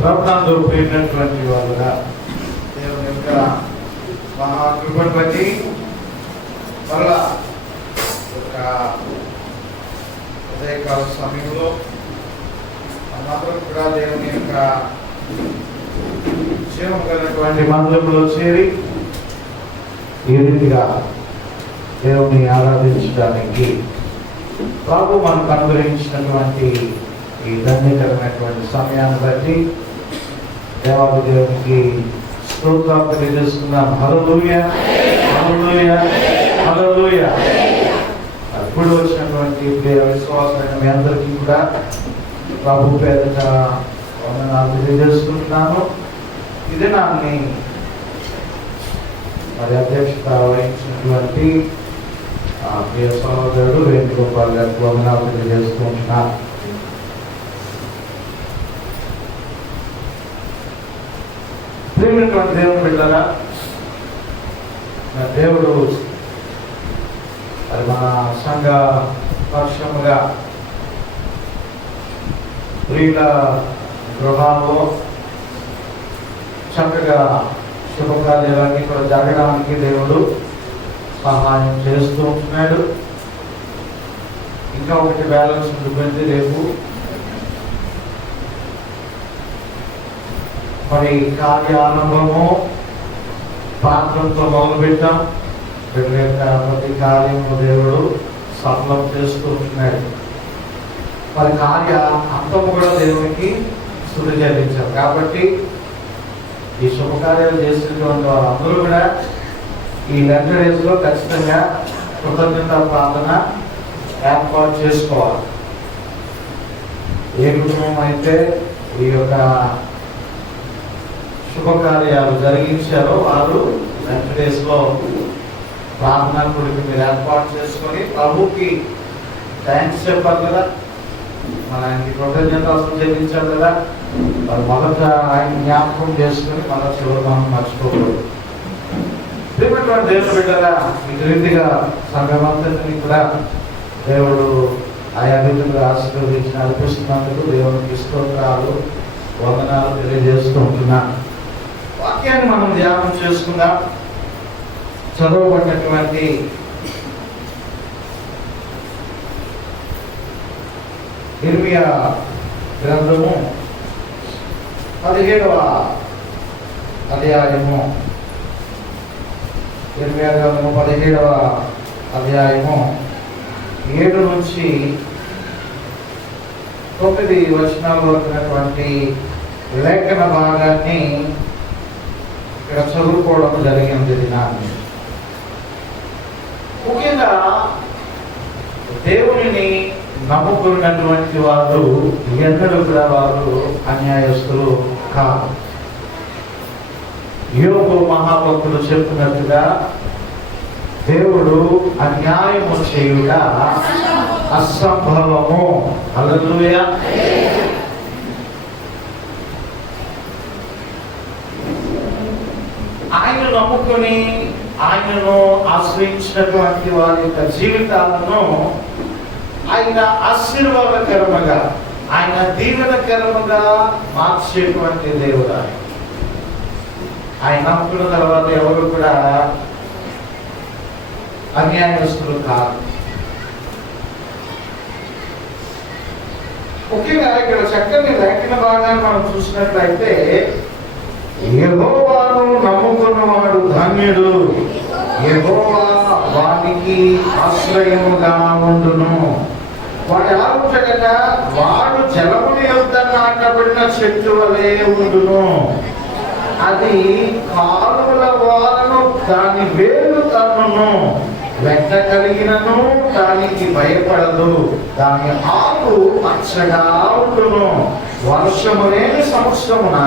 ప్రభుత్వం పోయినటువంటి వాళ్ళుగా దేవుని యొక్క మహాకృపను బట్టి మరలా ఒక ఉదయకాల సమయంలో మాత్రం కూడా దేవుని యొక్క జీవం కలిగినటువంటి మందిరంలో చేరి ఈ రీతిగా దేవుని ఆరాధించడానికి ప్రభు మనకు అనుగ్రహించినటువంటి ఈ ధన్యకరమైనటువంటి సమయాన్ని బట్టి దేవాది దేవునికి స్తోత్రాలు తెలియజేస్తున్నాం. హల్లెలూయా, హల్లెలూయా, హల్లెలూయా. ఇప్పుడు వచ్చినటువంటి ప్రియ విశ్వాసమైన మీ అందరికీ కూడా ప్రభు పేరిట వందనాలు తెలియజేస్తున్నాను. ఇదే నాన్ని మరి అధ్యక్షత వహించినటువంటి ప్రియ సహోదరుడు వేణుగోపాల్ గారికి వందనాలు తెలియజేసుకుంటున్నాను. ప్రియమైనటువంటి దేవుని బిడ్డలారా, దేవుడు మరి మన సంఘ పక్షముగా ప్రియుల గృహాల్లో చక్కగా శుభకార్యాలన్నీ కూడా జరగడానికి దేవుడు సహాయం చేస్తూ ఉంటున్నాడు. ఇంకా ఒకటి బ్యాలెన్స్ ఉంటుంది. రేపు మరి కార్య ఆరంభము ప్రాంతంతో మొదలుపెట్టాం. ప్రతి కార్యము దేవుడు సఫలం చేస్తూ ఉంటున్నాడు. మరి కార్య అంతము కూడా దేవునికి స్తుతి చెల్లించారు. కాబట్టి ఈ శుభకార్యాలు చేసినటువంటి వాళ్ళందరూ కూడా ఈ లెంట్ డేస్ లో ఖచ్చితంగా కృతజ్ఞత ప్రార్థన ఏర్పాటు చేసుకోవాలి. ఏ కుటుంబం అయితే ఈ యొక్క శుభకార్యాలు జరిగించారో వారు లెంట్ డేస్ లో ప్రార్థన కొడుకు మీరు ఏర్పాటు చేసుకొని ప్రభుకి థ్యాంక్స్ చెప్పాలి కదా, మన ఆయనకి కృతజ్ఞతలు చెల్లించాలి కదా. మరి మొదట ఆయన జ్ఞాపకం చేసుకుని మన చివరి మనం మర్చిపోకూడదు. ప్రియమైనటువంటి దేవుని బిడ్డలారా, ఇటు రీతిగా సంఘమంతటిని కూడా దేవుడు ఆయా రీతిగా ఆశీర్వదించి నడిపిస్తున్నందుకు దేవునికి స్తోత్రాలు వందనాలు తెలియజేస్తూ ఉంటున్నాను. వాక్యాన్ని మనం ధ్యానం చేసుకుందాం. చదవబడినటువంటి ఇర్మియా గ్రంథము 17వ అధ్యాయము. ఇర్మియా గ్రంథము 17వ అధ్యాయము 7 నుంచి 9 వచనాలు వరకున్నటువంటి లేఖన భాగాన్ని ఇక్కడ చదువుకోవడం జరిగింది. ముఖ్యంగా దేవునిని నమ్ముకున్నటువంటి వారు ఎన్నడూ కూడా వారు అన్యాయస్తులు కాదు. యోబు మహాభక్తుడు చెప్తున్నట్టుగా దేవుడు అన్యాయము చేయుట అసంభవము. హల్లెలూయా. ఆయన నమ్ముకొని ఆయనను ఆశ్రయించినటువంటి వారి యొక్క జీవితాలను ఆయన ఆశీర్వాదకరముగా, ఆయన దీవెనకరముగా మార్చేటువంటి దేవుడు. ఆయన నమ్ముకున్న తర్వాత ఎవరు కూడా అన్యాయస్తులు కాదు. ముఖ్యంగా ఇక్కడ చక్కని లేఖన భాగాన్ని మనం చూసినట్లయితే, యెహోవాను నమ్ముకున్నవాడు ధన్యుడు, యెహోవా వానికి ఆశ్రయముగా ఉండును. వాడు ఎలా ఉంటాడట? వాడు జలముని యొద్ద నాటబడిన చెట్టు వలె ఉండును. అది కాలువల వారను దాని వేలు తన్నును. వెంట కలిగినను దానికి భయపడదు. దాని ఆకు పచ్చగా ఉండును. వర్షము లేని సంవత్సరమున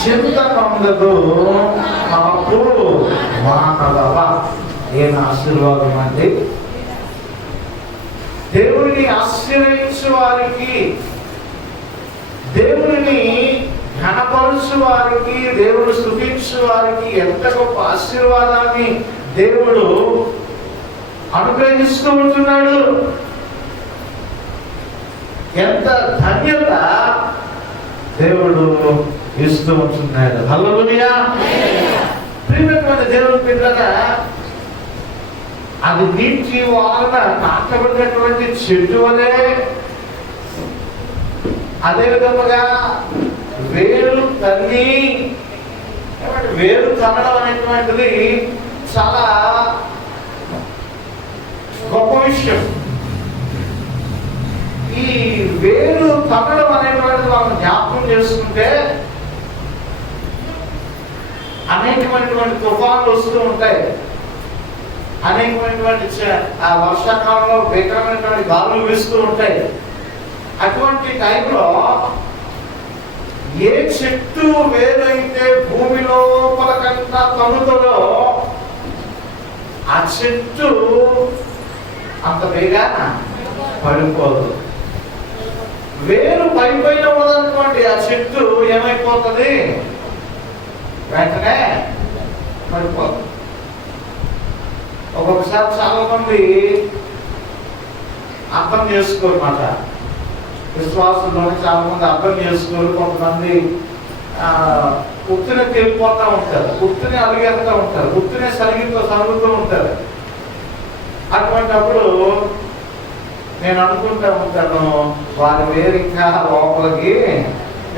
చింత పొందదు. కాపు మానవ. ఏం ఆశీర్వాదం అండి! దేవుడిని ఆశ్రయించు వారికి, దేవుడిని ఘనపరుచు వారికి, దేవుడు స్తుతించు వారికి ఎంత గొప్ప ఆశీర్వాదాన్ని దేవుడు అనుగ్రహిస్తూ ఉంటున్నాడు. ఎంత ధన్యత దేవుడు ఇస్తూ ఉంటున్నాడు. హల్లెలూయా. ప్రియమైనటువంటి దేవుని బిడ్డలారా, అది నీటి వాన నాటబడినటువంటి చెట్టు వలె, అదే విధముగా వేరు తన్ని, వేరు తన్నడం అనేటువంటిది చాలా గొప్ప విషయం. ఈ వేరు తగ్గడం అనేటువంటిది మనం జ్ఞాపకం చేసుకుంటే అనేకమైనటువంటి తుఫాన్లు వస్తూ ఉంటాయి, అనేకమైనటువంటి వర్షాకాలంలో భీకరమైనటువంటి గాలులు వీస్తూ ఉంటాయి. అటువంటి టైంలో ఏ చెట్టు వేరైతే భూమి లోపల కన్నా తన్నుతుందో ఆ చెట్టు అంత వేగాన పడిపోదు. వేరు పైపైన ఉన్నదనుకోండి, ఆ చెట్టు ఏమైపోతుంది, వెంటనే పడిపోతుంది. ఒక్కొక్కసారి చాలా మంది అర్థం చేసుకోరు మాట, విశ్వాసంలోనే చాలా మంది అర్థం చేసుకోరు. కొంతమంది ఉత్తిని తెలిపోతూ ఉంటారు, ఉత్తిని అలిగేస్తూ ఉంటారు, ఉత్తినే సరుగుతూ ఉంటారు. అటువంటిప్పుడు నేను అనుకుంటూ ఉంటాను, వారి వేరు ఇంకా లోపలికి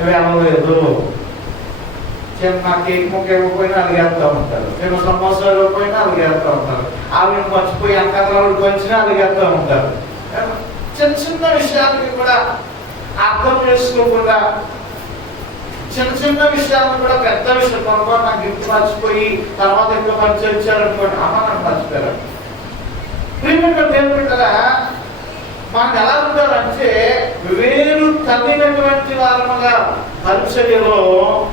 వెళ్ళలేదు. చిన్న కేక్ ముక్క ఇవ్వకపోయినా అలిగేస్తూ ఉంటారు, చిన్న సమోసాలు ఇవ్వకపోయినా అలిగేస్తూ ఉంటారు, ఆవిడ మర్చిపోయి అంకరాలు పంచినా అలిగేస్తూ ఉంటారు. చిన్న చిన్న విషయాలకి కూడా అర్థం చేసుకోకుండా, చిన్న చిన్న విషయాలను కూడా పెద్ద విషయం పొరపాటు నాకు గిఫ్ట్ మర్చిపోయి తర్వాత ఇంకా పంచి వచ్చారనుకోండి, అమ్మ నాకు మర్చిపోయారు. దేవుడు కదా మనకు ఎలా ఉంటారంటే వేరు తల్లినటువంటి వారముగా పరిచర్యలో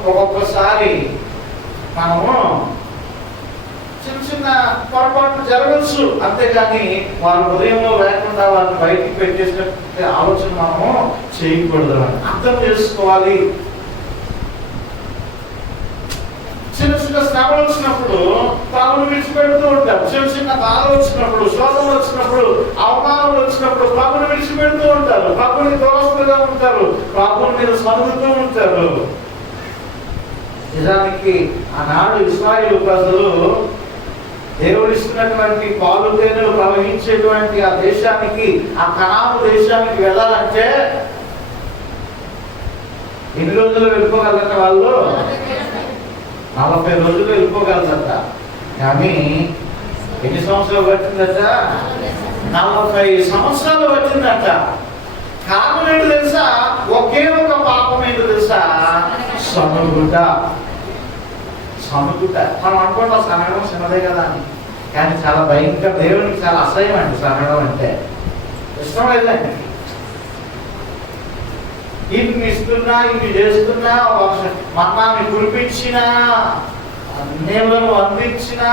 ఒక్కొక్కసారి మనము చిన్న చిన్న పొరపాట్లు జరగవచ్చు, అంతేగాని వారి హృదయంలో లేకుండా వారిని బయటికి పెట్టేసినట్టు ఆలోచన మనము చేయకూడదు. అర్థం చేసుకోవాలి. చిన్న చిన్న శ్రమలు వచ్చినప్పుడు తాను విడిచిపెడుతూ ఉంటారు, చిన్న చిన్న బాధలు వచ్చినప్పుడు, శోధనలు వచ్చినప్పుడు, అవమానాలు వచ్చినప్పుడు ప్రభుని విడిచిపెడుతూ ఉంటారు, ప్రభుని దూరస్తుగా ఉంటారు, ప్రభుని మీద సనుగుతూ ఉంటారు. నిజానికి ఆనాడు ఇశ్రాయేలు ప్రజలు దేవుడు ఇస్తున్నటువంటి పాలు తేనెలు ప్రవహించేటువంటి ఆ దేశానికి, ఆ కనాను దేశానికి వెళ్ళాలంటే ఎన్ని రోజులు వెళ్ళిపోగలట? వాళ్ళు 40 రోజులు వెళ్ళిపోగలదట. కానీ ఎన్ని సంవత్సరాలు పట్టిందట? 40 సంవత్సరాలు పట్టిందట. కారణం ఏంటి తెలుసా? ఒకే ఒక పాపం ఏంటి తెలుసా? సనుగుట. సనుగుట. మనం అనుకుంటాం సనగడం చిన్నదే కదా అని, కానీ చాలా భయంకర, దేవునికి చాలా అసహ్యం అండి సనగడం అంటే. ఇష్టం లేదండి. ఇన్ని ఇస్తున్నా, ఇన్ని చేస్తున్నా, మన్నాన్ని కురిపించినా, నేలను అందించినా,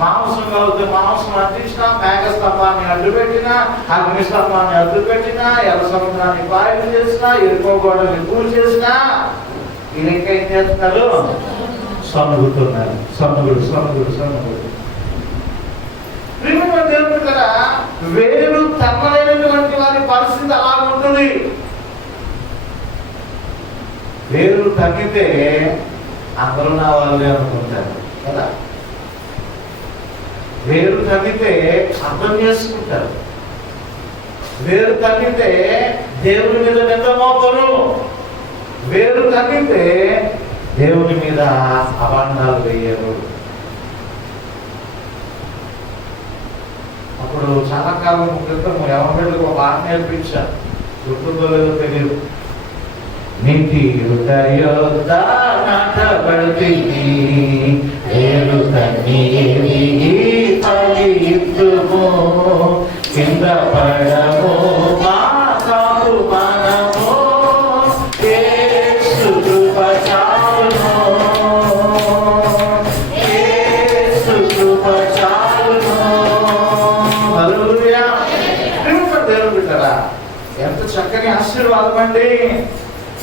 మాంసం కలిగితే మాంసం అందించినా, మేఘస్తంభాన్ని అడ్డుపెట్టినా, అగ్ని స్తంభాన్ని అడ్డుపెట్టినా, ఎర్ర సముద్రాన్ని పాయలు చేసినా, ఎరుకోగోడల్ని పూజ చేసినా, వీళ్ళు ఇంకా ఏం చేస్తున్నారు? సనుగుతున్నారు. సనుగుడు సనుగుడు సనుగుడు. దేవుడు కదా వేరు తప్పలేనటువంటి వారి పరిస్థితి అలా ఉంటుంది. వేరు తగ్గితే అందరూ నా వాళ్ళే అనుకుంటారు కదా. వేరు తగ్గితే అర్థం చేసుకుంటారు. వేరు తగ్గితే దేవుని మీద నిందమోపరు. వేరు తగ్గితే దేవుని మీద అభాండాలు వేయరు. అప్పుడు చాలా కాలం క్రితం ఎవరికి ఒక ఆట నేర్పించారు, గుర్తుందో లేదో తెలియదు. నీటి హృదయోద్ద నాటబడుతుంది, వేరు తన్నీవి ఫలింతుము, కింద పడము మా కాపు మనము, యేసు కృప చాలును, యేసు కృప చాలును. హల్లెలూయా. దేవుడు బిడ్డలారా, ఎంత చక్కని ఆశీర్వాదం అండి.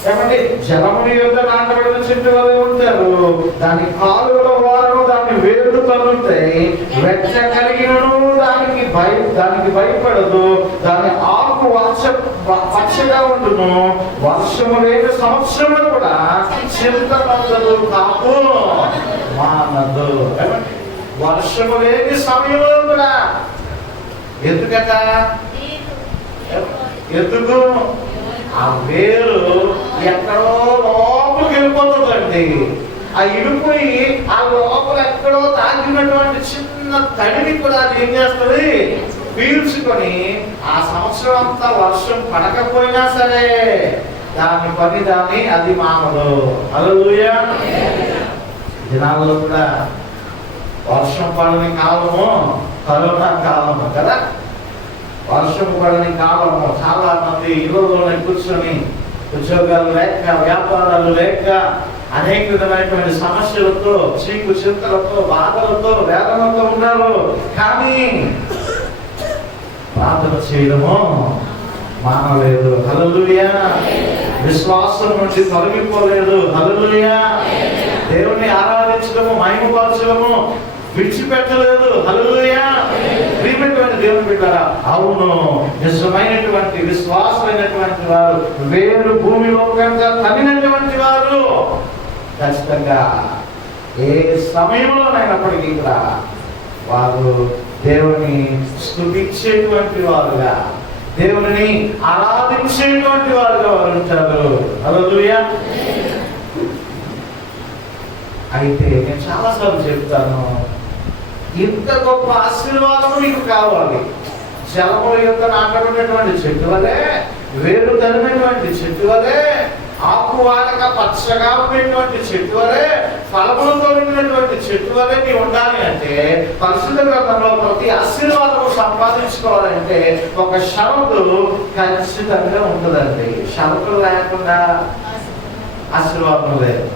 ఏమంటే జలముని యొద్ద నాటబడిన చెట్టు వలె ఉంటారు, దాని కాలువల వారు దాన్ని వేరు తన్నుతాయి, వెచ్చ కలిగినను దానికి భయపడదు, దాని ఆకు పచ్చగా ఉండును, వర్షము లేని సంవత్సరము కూడా చింత నందదు, కాపు మానదు. వర్షము లేని సమయంలో కూడా ఎందుకట? ఎందుకు? ఆ వేరు ఎక్కడో లోపలికి వెళ్ళిపోతుందండి. ఆ ఇడిపోయి ఆ లోపల ఎక్కడో తాకినటువంటి చిన్న తడిని కూడా అది ఏం చేస్తుంది? పీల్చుకొని ఆ సంవత్సరం అంతా వర్షం పడకపోయినా సరే దాని పని అది మానదు. హల్లెలూయా. దినాల్లో కూడా వర్షం పడని కాలము కరోనా కాలము కదా. వర్షం పడని కాలము, చాలా మంది ఇళ్లలోనే కూర్చొని ఉద్యోగాలు లేక, వ్యాపారాలు లేక, అనేక విధమైనటువంటి సమస్యలతో, చీకు చింతలతో, బాధలతో, వేదనతో ఉన్నారు. కానీ ప్రార్థన చేయడము మానలేదు. హల్లెలూయా. విశ్వాసం నుంచి తొలగిపోలేదు. హల్లెలూయా. దేవుణ్ణి ఆరాధించడము, మహిమపరచడము విడిచిపెట్టలేదు. హల్లెలూయా. ప్రియమైనటువంటి దేవుని బిడ్డలారా, అవును, నిజమైనటువంటి విశ్వాసమైనటువంటి వారు, వేరు భూమిలో కనుక తగినటువంటి వారు ఖచ్చితంగా ఏ సమయంలోనైనప్పటికీ కూడా వారు దేవుని స్తుతించేటువంటి వారుగా, దేవుని ఆరాధించేటువంటి వారుగా వారు ఉంటారు. హల్లెలూయా. అయితే నేను చాలాసార్లు చెప్తాను, ఇంత గొప్ప ఆశీర్వాదం నీకు కావాలి. జలము యొక్క నాటబడినటువంటి చెట్టు వలె, వేరు తరినటువంటి చెట్టు వలె, ఆకు వాడక పచ్చగా ఉండేటువంటి చెట్టు వలె, ఫలములతో నిండినటువంటి చెట్టు వలె నీవు ఉండాలి అంటే, పరిశుద్ధ గ్రంథంలో ప్రతి ఆశీర్వాదము సంపాదించుకోవాలంటే ఒక షరతు ఖచ్చితంగా ఉంటుందండి. షరతులు లేకుండా ఆశీర్వాదం లేదు,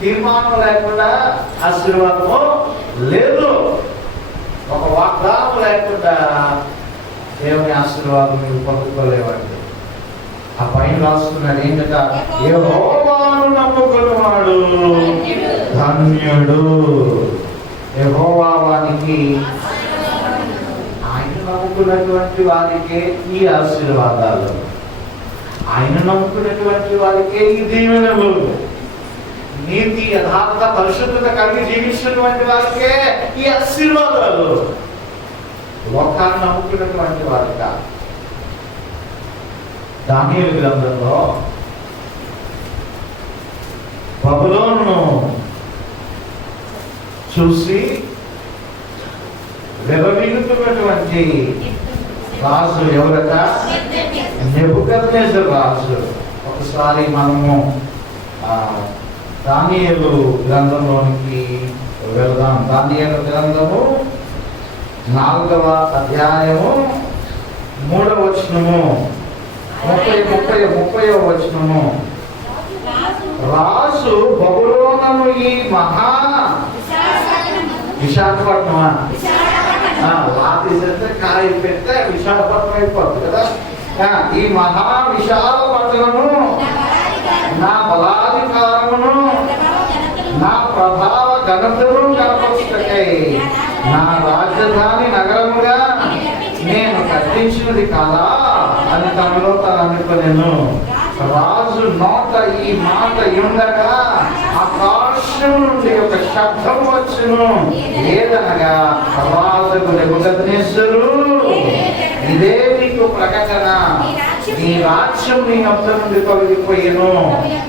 తీర్మానం లేకుండా ఆశీర్వాదము లేదు, ఒక వాగ్దానం లేకుండా దేవుని ఆశీర్వాదం మీరు పొందుకోలేవండి. ఆ పైన రాస్తున్నాడు ఏంటంటే, యెహోవాను నమ్ముకున్నవాడు ధన్యుడు. యెహోవా వానికి, ఆయన నమ్ముకున్నటువంటి వారికే ఈ ఆశీర్వాదాలు, ఆయన నమ్ముకున్నటువంటి వారికే ఈ దీవెనలు, నీతి యథార్థ పరిశుద్ధత కలిగి జీవించినటువంటి వారికే ఈ ఆశీర్వాదాలు, లోకాన్ని నమ్ముకున్నటువంటి వారిక. దానియేలు గ్రంథంలో బబులోనును చూసి విర్రవీగుతున్నటువంటి రాజు ఎవరట? నెబుకద్నెజరు రాజు. ఒకసారి మనము దానియేలు గ్రంథంలోనికి వెళదాం. దానియేలు గ్రంథము 4వ అధ్యాయము 3వ వచనము, 30వ వచనము. రాజు బబులోనును ఈ మహా విశాఖపట్నమా లాతీసే కాయ పెడితే విశాఖపట్నం అయిపోతుంది కదా. ఈ మహా విశాల పట్టణము నా బలాధికారమును, నా ప్రభావ ఘనతను కనపరుచుటకై నా రాజధాని నగరముగా నేను కట్టించినది కాదా అని తనలో తను అనుకునేను. రాజు నోట ఈ మాట ఉండగా ఆకాశం నుండి ఒక శబ్దం వచ్చును. ఏదనగా, రాజుకు నెబుకద్నెజరు, ఇదే నీకు ప్రకటన, నీ రాజ్యం నీ యొద్ద నుండి తొలగిపోయేను,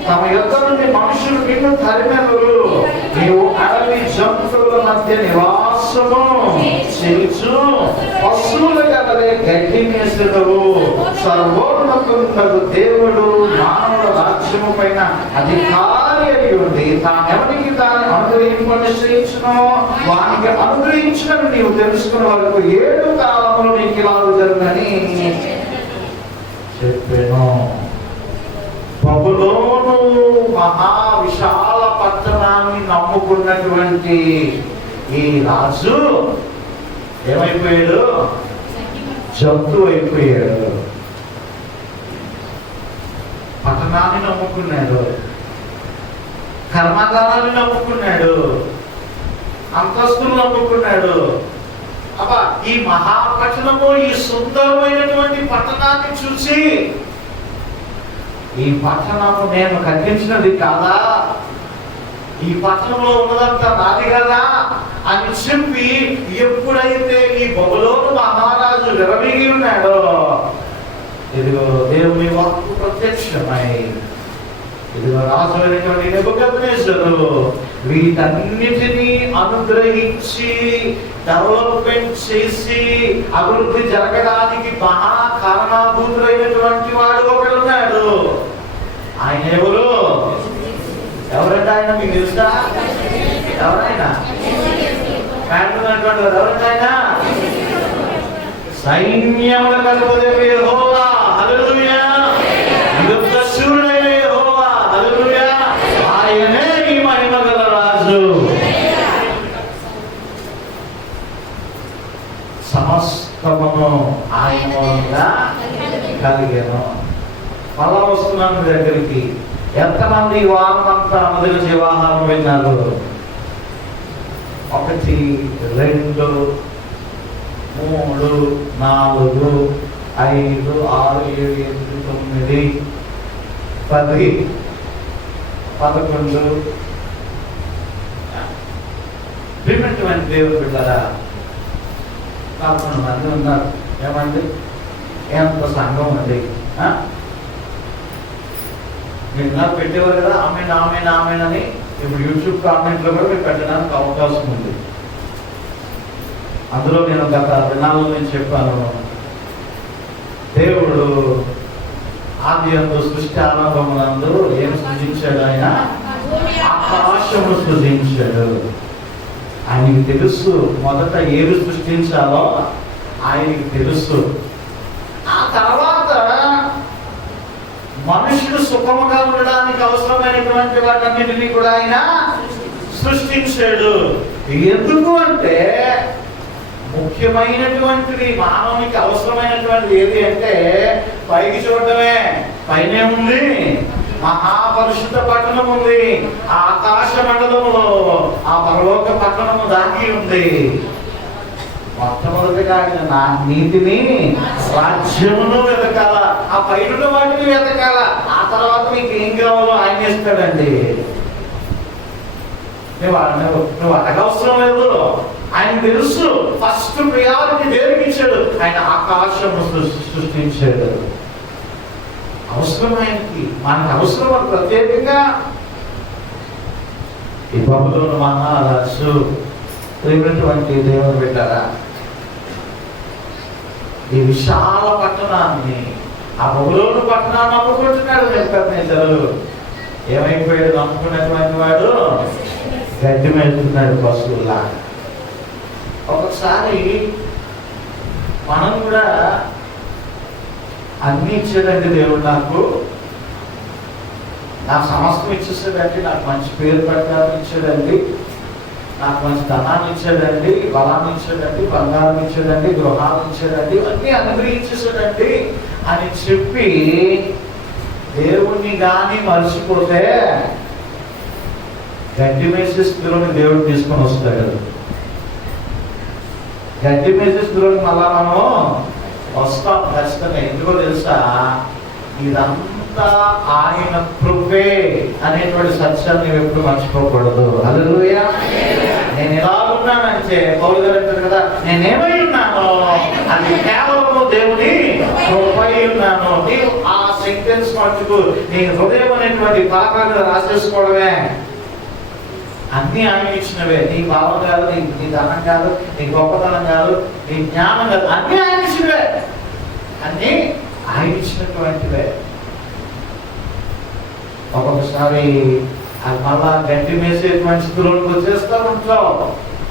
తమ యొద్ద నుండి మనుషులు నిన్ను తరిమెదరు, నీవు అడవి జంతువుల మధ్య నివాసము చేయుచు పశువుల కదలే గడ్డి మేసెదవు. సర్వోన్నతుడు దేవుడు మానవుల రాజ్యము పైన అధికారి అయి ఉండి తానెవరికి తాను అనుగ్రహింపని నిశ్చయించునో వానికి అనుగ్రహించినని నీవు తెలుసుకున్న వరకు 7 కాలములు నీకు ఇలా జరుగునని చెప్పాను. బబులోను మహా విశాల పట్టణాన్ని నమ్ముకున్నటువంటి ఈ రాజు ఏమైపోయాడు? జంతు అయిపోయాడు. పట్టణాన్ని నమ్ముకున్నాడు, కర్మాగారాన్ని నమ్ముకున్నాడు, అంతస్తులు నమ్ముకున్నాడు. అబ్బా, ఈ మహాపట్టణము, ఈ సుందరమైనటువంటి పట్టణాన్ని చూసి, ఈ పట్టణము నేను కట్టించినది కాదా, ఈ పట్టణంలో ఉన్నదంతా నాది కదా అని చెప్పి ఎప్పుడైతే ఈ బబులోను మహారాజు విరవీగి ఉన్నాడో, ఇదిగో దేవుని వాక్కు ప్రత్యక్షమై ఇది రాజైనటువంటి నెబుకద్నెజరు వీటన్నిటినీ అనుగ్రహించి డెవలప్మెంట్ చేసి అభివృద్ధి జరగడానికి మహా కారణాభూతులైనటువంటి వాడు ఒకడున్నాడు. ఆయన ఎవరంటే ఆయన మీకు తెలుసా? ఎవరైనా ఎవరంటే ఆయన సైన్యములకు అధిపతి యెహోవా. హల్లెలూయా. యుద్ధశూరుడైన యెహోవా. హల్లెలూయా. ఆయనే ఈ మహిమగల రాజు. సమస్తమును ఆయన మూలంగా కలిగెను. మళ్ళా వస్తున్నాను మీ దగ్గరికి. ఎంతమంది వారం అంతా మొదలు జీవాహారం విన్నారు? 1 2 3 4 5 6 7 8 9 10 11 ప్రియమైనటువంటి దేవుడు బిడ్డలారా, 11 మంది ఉన్నారు. ఏమండి, ఎంత సంఘం ఉంది. మీరు నాకు పెట్టేవారు కదా ఆమెన్ ఆమెన్ ఆమెన్ అని. ఇప్పుడు యూట్యూబ్ కామెంట్లో కూడా మీరు పెట్టడానికి అవకాశం ఉంది. అందులో నేను గత దినాల్లో నేను చెప్పాను, దేవుడు ఆది యందు సృష్టి ఆరంభమునందు ఏం సృజించాడు? ఆయన ఆకాశమును సృజించాడు. ఆయనకి తెలుసు మొదట ఏది సృష్టించాలో ఆయనకి తెలుసు. ఆ తర్వాత మనుషుడు సుఖముగా ఉండడానికి అవసరమైనటువంటి వాటన్నిటినీ కూడా ఆయన సృష్టించాడు. ఎందుకు అంటే ముఖ్యమైనటువంటిది మానవునికి అవసరమైనటువంటిది ఏది అంటే పైకి చూడటమే. పైనే ఉంది మహాపరిశుద్ధ పట్టణం ఉంది. ఆ ఆకాశ మండలములో ఆ పరలోక పట్టణము దాగి ఉంది. మొట్టమొదటిగా ఆయన నా నీతిని రాజ్యమును వెతకాల, ఆ పైన వాటిని వెతకాల. ఆ తర్వాత మీకు ఏం కావాలో ఆయన ఇస్తాడండి. నువ్వు అడగవసరం లేదు. ఆయన తెలుసు. ఫస్ట్ ప్రియారిటీ దేనికి ఇచ్చాడు? ఆయన ఆకాశము సృష్టించాడు. అవసరం ఆయనకి, మనకు అవసరం. ప్రత్యేకంగా ఈ బబులోను మహారాజు ప్రేమైనటువంటి దేవుని బిడ్డలారా, ఈ విశాల పట్టణాన్ని, ఆ బబులోను పట్టణాన్ని నమ్ముకుంటున్నాడు నెబుకద్నెజరు. ఏమైపోయాడు? నమ్ముకున్నటువంటి వాడు గడ్డి మేలుతున్నాడు పశువులా. ఒకసారి మనం కూడా అన్ని ఇచ్చాడండి దేవుడు. నాకు సమస్తం ఇచ్చేసాడండి. నాకు మంచి పేరు పెట్టాలని ఇచ్చాడండి. నాకు మంచి ధనాన్ని ఇచ్చాడండి, బలాన్ని ఇచ్చాడండి, బంగారం ఇచ్చాడండి, గృహాలు ఇచ్చాడండి, ఇవన్నీ అనుగ్రహించేసాడండి అని చెప్పి దేవుణ్ణి కానీ మర్చిపోతే గడ్డి మేసే స్థితిలోని దేవుడు తీసుకొని వస్తాడు. గడ్డి మేసే స్థితిలోని మళ్ళా మనం వస్తాం ఖచ్చితంగా. ఎందుకో తెలుసా? ఇదంతా ఆయన కృపే అనేటువంటి సత్యాన్ని ఎప్పుడు మర్చిపోకూడదు. హల్లెలూయా. నేను ఎలా ఉన్నానంటే పౌలు గారు అంటారు కదా, నేనేమై ఉన్నాను అది కేవలము దేవుని కృపై ఉన్నాను. నీవు ఆ సెంటెన్స్ మట్టుకు నీ హృదయం అనేటువంటి పాపాన్ని రాసేసుకోవడమే. అన్ని ఆయన ఇచ్చినవే. నీ భావం కాదు, నీ ధనం కాదు, నీ గొప్పతనం కాదు, నీ జ్ఞానం కాదు, అన్ని ఆయన ఇచ్చినవే. అన్ని ఆయన ఇచ్చినటువంటివే. ఒక్కొక్కసారి అది మళ్ళా గడ్డి మేసేటువంటి స్థితిలోకి వచ్చేస్తూ ఉంటావు.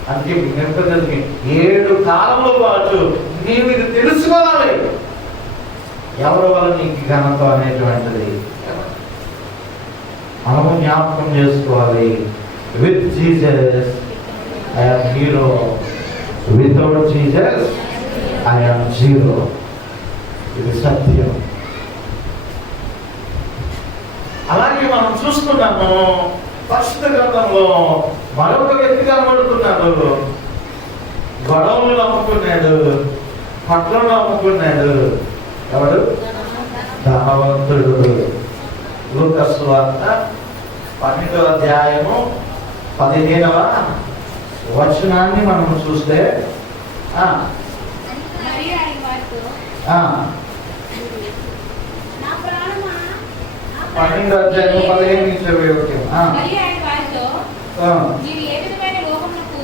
అందుకే నెబుకద్నెజరుకి 7 కాలంలో పాటు నీవు ఇది తెలుసుకోవాలి, ఎవరి వల్ల నీకు ఘనత అనేటువంటిది మనము జ్ఞాపకం చేసుకోవాలి. With Jesus I am hero, without Jesus I am zero. ఇది సత్యం. అలాగే మనం చూస్తున్నాము పరిశుద్ధ గ్రంథంలో మరొక వ్యక్తి కనబడుతున్నాడు. గొడవలు నమ్ముకున్నాడు, పట్లను నమ్ముకున్నాడు. ఎవడు? ధనవంతుడు. లూకా సువార్త 12వ అధ్యాయము 15వ వచనాన్ని మనం చూస్తే 12వ అధ్యాయం 15-21. మరియు ఆయన వారితో, మీరు ఏ విధమైన లోకమునకు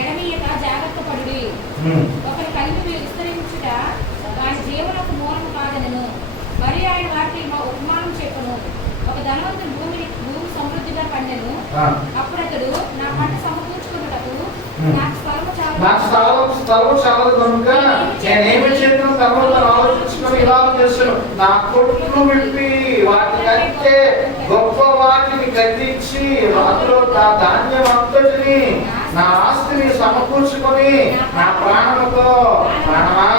ఎడమీయక జాగ్రత్త పడుడి. ఒకరి కలిమి విస్తరించుట వారి జీవనకు మూలము కాదనెను. మరియు ఆయన వారికి ఉపమానం చెప్పను. ఒక ధనవంతుడు భూమి సమృద్ధిగా పండెను. అప్పుడు అతడు, నా పంట సమకూర్చుకున్నటకు నాకు స్థలము చాలా కనుక నేనేమి చేద్దాం తర్వాత ఆలోచించుకొని ఇలా చేస్తాను. నా కొట్లు విప్పి వాటికంటే గొప్ప వాటిని కట్టించి అందులో నా ధాన్యం అంతటిని నా ఆస్తిని సమకూర్చుకొని నా ప్రాణముతో ప్రాణమా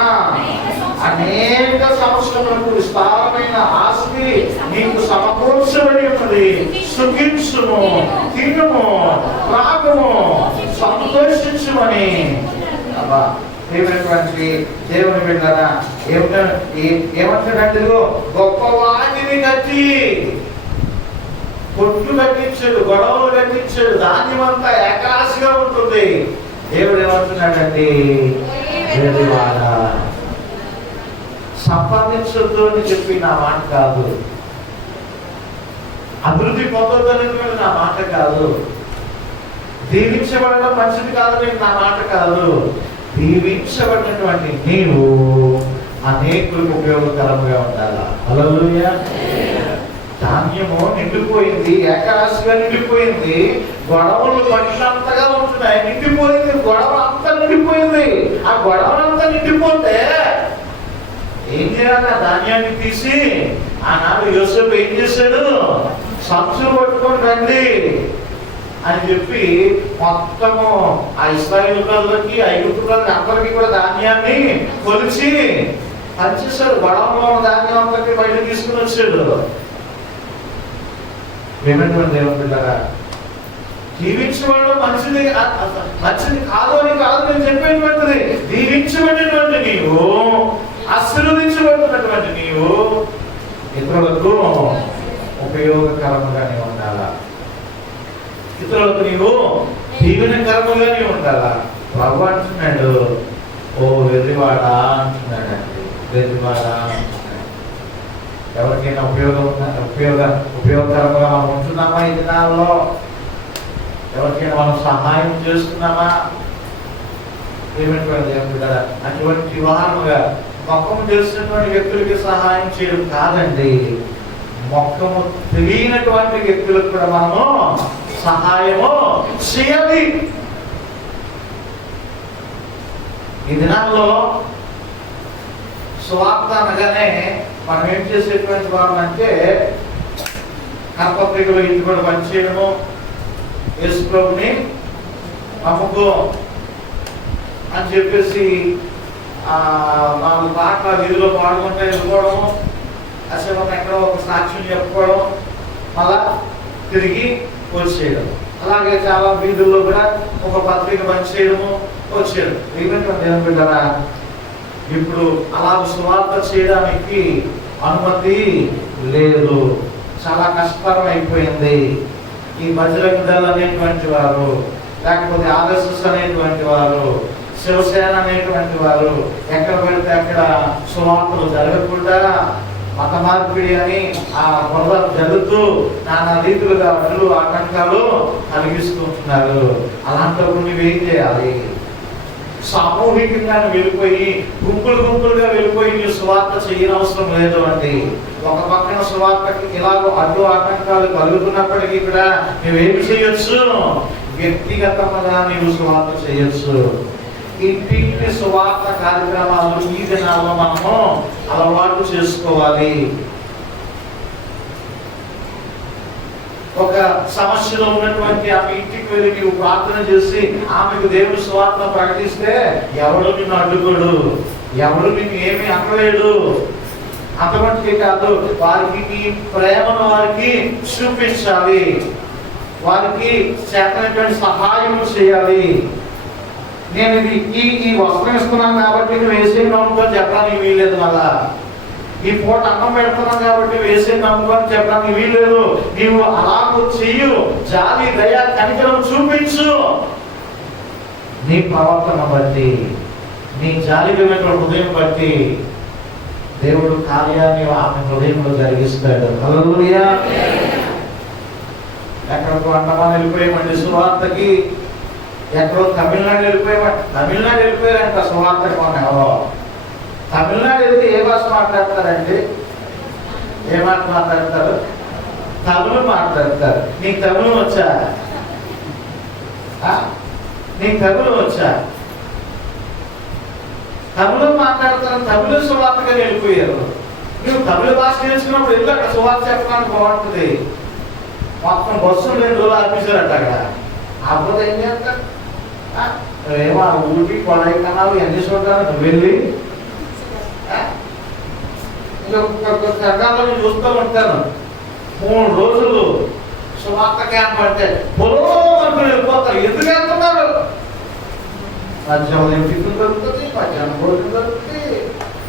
అనేక సంవత్సరములకు విస్తారమైన ఆస్తి నీకు సమకూర్చబడి ఉన్నది. సుఖించుము, తినుము, త్రాగుము, సంతోషించుమని. ఏమైనటువంటి దేవుని బిడ్డలారా, ఏమంటాడంటే గొప్ప వాటిని కట్టి కొట్లు కట్టించాడు, గొడవలు కట్టించాడు, ధాన్యం అంతా ఏకాశిగా ఉంటుంది. దేవుడు ఏమంటున్నాడండి, సంపాదించొద్దు అని చెప్పి నా మాట కాదు, అభివృద్ధి పొందొద్దు అనేది నా మాట కాదు, దీవించబడడం మంచిది కాదని నా మాట కాదు. దీవించబడినటువంటి నీవు అనేకులకు ఉపయోగకరంగా ఉండాలా. హల్లెలూయా. ధాన్యము నిండిపోయింది, ఏకరాశిగా నిండిపోయింది, గొడవలు మనుషులంతగా ఉంటున్నాయి, నిండిపోయింది, గొడవ అంతా నిండిపోయింది. ఆ గొడవలంతా నిండిపోతే ఏం చేయాలి? ఆ ధాన్యాన్ని తీసి ఆనాడు యోసేపు ఏం చేశాడు? సంచులు పట్టుకొని రండి అని చెప్పి మొత్తము ఆ ఇశ్రాయేలుకి, ఐగుప్తులకి అందరికీ కూడా ధాన్యాన్ని కొలిచి పంచేశాడు. గొడవలో ఉన్న ధాన్యం అందరికీ బయట తీసుకుని వచ్చాడు. ఏమైనటువంటి దేవుని బిడ్డలారా, దీవించబడడం మంచిది కాదు అని కాదు నేను చెప్పేటువంటిది. దీవించబడినటువంటి నీవు, ఆశీర్వదించబడినటువంటి నీవు ఇతరులకు ఉపయోగకరముగానే ఉండాలా. ఇతరులకు నీవు దీవెనకరముగానే ఉండాలా. ప్రభు అంటున్నాడు, ఓ వెర్రివాడా అంటున్నాడండి, వెర్రివాడా అంటున్నాడు. ఎవరికైనా ఉపయోగకరంగా మనం ఉంటున్నామా? ఈ దినాల్లో ఎవరికైనా మనం సహాయం చేస్తున్నామా? ఏమిటి అటువంటి వాహనముగా మొక్కము తెలిసినటువంటి వ్యక్తులకి సహాయం చేయడం కాదండి, మొక్కము తెలియనటువంటి వ్యక్తులకు కూడా మనము సహాయము చేయాలి. ఈ దినాల్లో సువార్త అనగానే మనం ఏం చేసేటువంటి వారు అంటే కర్పత్రికలు ఇంటి కూడా పనిచేయడము, యేసు ప్రభుని నమ్ముకో అని చెప్పేసి 4 పాటల వీధిలో పాడుకుంటే వెళ్ళిపోవడము, అసలు ఎక్కడో ఒక సాక్ష్యం చెప్పుకోవడం, మళ్ళా తిరిగి వచ్చేయడం. అలాగే చాలా వీధుల్లో కూడా ఒక పత్రిక పనిచేయడము, వచ్చేయడం. ఏం బిడ్డరా, ఇప్పుడు అలా సువార్త చేయడానికి అనుమతి లేదు, చాలా కష్టతరం అయిపోయింది. ఈ బజరంగ దళ్ అనేటువంటి వారు, లేకపోతే ఆర్ఎస్ఎస్ అనేటువంటి వారు, శివసేన అనేటువంటి వారు ఎక్కడ పెడితే అక్కడ సువార్తలు జరగకుండా మత మార్పిడి అని ఆ బురద జరుగుతూ నానా రీతులుగా అడ్డులు ఆటంకాలు కలిగిస్తుంటున్నారు. అలాంటప్పుడు నువ్వేం చేయాలి? సామూహికంగా వెళ్ళిపోయి గుంపులుగా వెళ్ళిపోయి నువ్వు సువార్త చేయనవసరం లేదు అండి. ఒక పక్కన సువార్తకి ఇలాగో అడ్డు ఆటంకాలు కలుగుతున్నప్పటికీ కూడా నువ్వేమి చేయొచ్చు? వ్యక్తిగతంగా నీవు సువార్త చేయొచ్చు. ఇంటింటి సువార్త కార్యక్రమాలు ఈ దినాల్లో మనము అలవాటు చేసుకోవాలి. ఒక సమస్యలో ఉన్నటువంటి ఆమె ఇంటికి వెళ్ళి నీవు ప్రార్థన చేసి ఆమెకు దేవుని సువార్త ప్రకటిస్తే ఎవరు నిన్ను అడ్డుకోడు, ఎవరు నిన్ను ఏమీ అనలేడు. అటువంటిది కాదు, వారికి నీ ప్రేమను వారికి చూపించాలి, వారికి చేతనటువంటి సహాయం చేయాలి. నేను ఈ వస్త్రం ఇస్తున్నాను కాబట్టి నువ్వు వేసే నమ్ముకొని చెప్పడానికి వీల్లేదు. మళ్ళా ఈ పూట అన్నం పెడుతున్నాం కాబట్టి వేసే నమ్ముకొని చెప్పడానికి వీల్లేదు. నీవు అలాగూ చెయ్యు, జాలి దయ కనికరం చూపించు. నీ ప్రవర్తన బట్టి, నీ జాలికమైన హృదయం బట్టి దేవుడు కార్యాన్ని ఆమె హృదయంలో జరిగిస్తాడు. హల్లెలూయా. ఎక్కడికో అండమాన్ వెళ్ళిపోయామండి సువార్తకి, ఎక్కడో తమిళనాడు వెళ్ళిపోయామంట. తమిళనాడు వెళ్ళిపోయారంట సువార్తకి. ఎవరో తమిళనాడు వెళ్తే ఏ భాష మాట్లాడతారండి? ఏ మాట మాట్లాడతారు? తమిళ మాట్లాడతారు. నీకు తమిళం వచ్చా? నీకు తమిళం వచ్చా? తమిళం మాట్లాడతారు. తమిళ సువార్తగా వెళ్ళిపోయారు. నువ్వు తమిళ భాష నేర్చుకున్నప్పుడు వెళ్ళి అక్కడ సువార్త చెప్పడానికి బాగుంటుంది. మొత్తం బస్సులు 2 రోజులు ఆపేశారట అక్కడ. అప్పుడు ఏం చేస్తారు? ఏమో ఊటి కొడైకెనాల్ ఎన్ని చూడాలి నువ్వు వెళ్ళి ఇంకొక సంఘాలను చూస్తూ ఉంటాను. 3 రోజులు సువార్త క్యాంప్ పడితే పొలం వెళ్ళిపోతారు. ఎందుకు వెళ్తున్నారు? మధ్యాహ్నం టిఫిన్ దొరుకుతుంది, మధ్యాహ్నం భోజనం దొరుకుతుంది,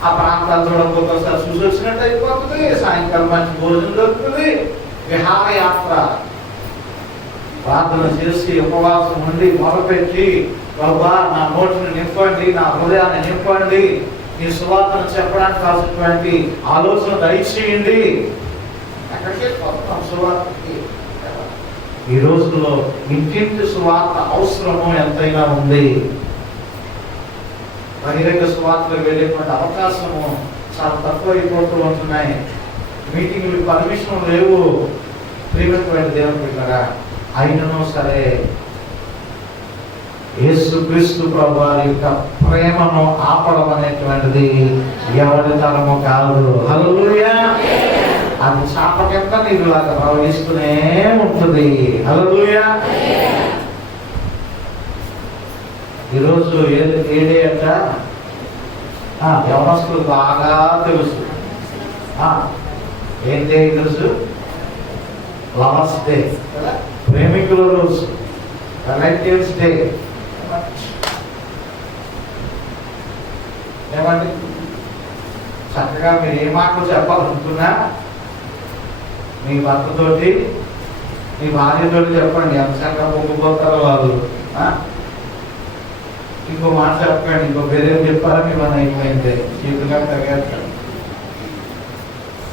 ఆ ప్రాంతాలు చూడకపోతే ఒకసారి చూసి వచ్చినట్టు అయిపోతుంది, సాయంకాలం మంచి భోజనం దొరుకుతుంది. విహారయాత్ర ప్రార్థన చేసి ఉపవాసం ఉండి మొదలుపెట్టి, బాబా నా నోటిని నింపండి, నా హృదయాన్ని నింపండి, నీ సువార్తను చెప్పడానికి కావాల్సినటువంటి ఆలోచన దయచేయండి. ఎక్కడికి పోతాం సువార్తకి? ఈ రోజుల్లో ఇంటింటి సువార్త అవసరము ఎంతైనా ఉంది. బహిరంగ సువార్తలకు వెళ్ళేటువంటి అవకాశము చాలా తక్కువ అయిపోతూ ఉంటున్నాయి. మీటింగ్లు పర్మిషన్ లేవు. ప్రియమైనటువంటి దేవుని బిడ్డలారా, అయినను సరే యేసుక్రీస్తు ప్రభువారి యొక్క ప్రేమను ఆపడం అనేటువంటిది ఎవరి తరము కాదు. హల్లెలూయా. అది చాప కింద నీరులాగా ప్రవహిస్తూనే ఉంటుంది. హల్లెలూయా. ఈరోజు ఏడే అంట యవనస్తులు బాగా తెలుసు. ఏంటి తెలుసు? లవర్స్ డే, ప్రేమికుల రోజు, రిలేటివ్స్ డే. ఏమండి? చక్కగా మీరు ఏ మాటలు చెప్పాలనుకున్నా మీ భర్తతోటి, మీ భార్యతోటి చెప్పండి. ఎంత చక్కగా పొంగిపోతారో వాళ్ళు. ఇంకో మాట చెప్పండి, ఇంకో వేరే చెప్పారా మీ మన అయిపోయింది చీపుగా తగ్గేస్తాడు.